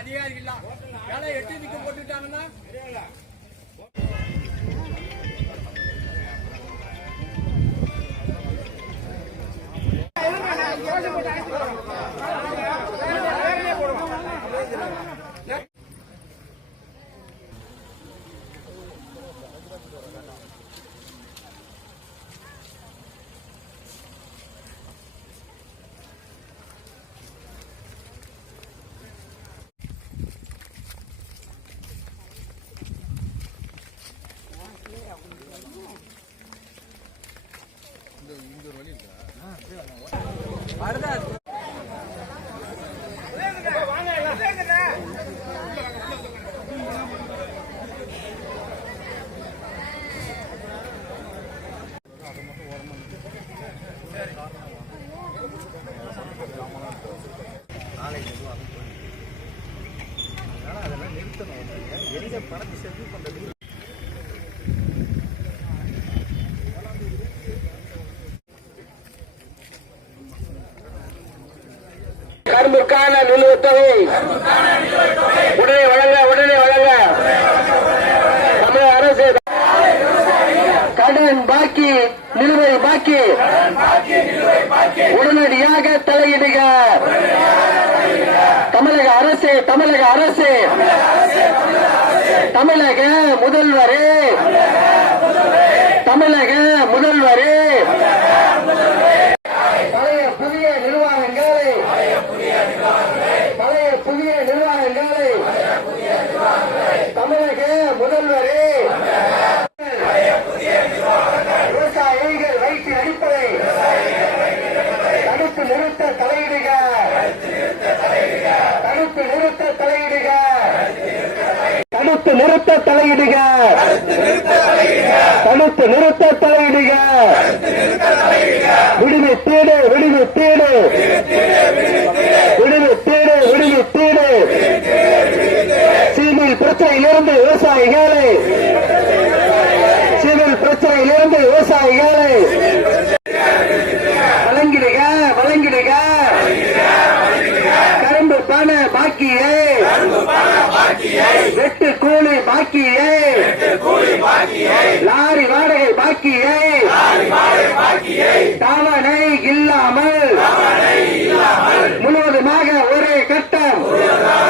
அதிகாரிகள் வேலை 8 நிக்க போட்டுட்டாங்கன்னா அதெல்லாம் நிறுத்தணும். எந்த பணத்தை செஞ்சு பண்றது கரும்புக்கான நிலுவைத் தொகை உடனே வழங்க தமிழக அரசு கடன் பாக்கி நிலுவை பாக்கி உடனடியாக தலையிடுக. தமிழக அரசு தமிழக முதல்வரே பழைய புதிய நிர்வாகங்களை தமிழக முதல்வரே விவசாயிகள் வயிற்றில் அடிப்பதை தடுத்து நிறுத்த தலையிடுக. விடுவி தேடு சிவில் பிரச்சனையிலிருந்து விவசாயிகளை வழங்கிடுக. கரும்பு பண பாக்கியை வெட்டு கூலி பாக்கியை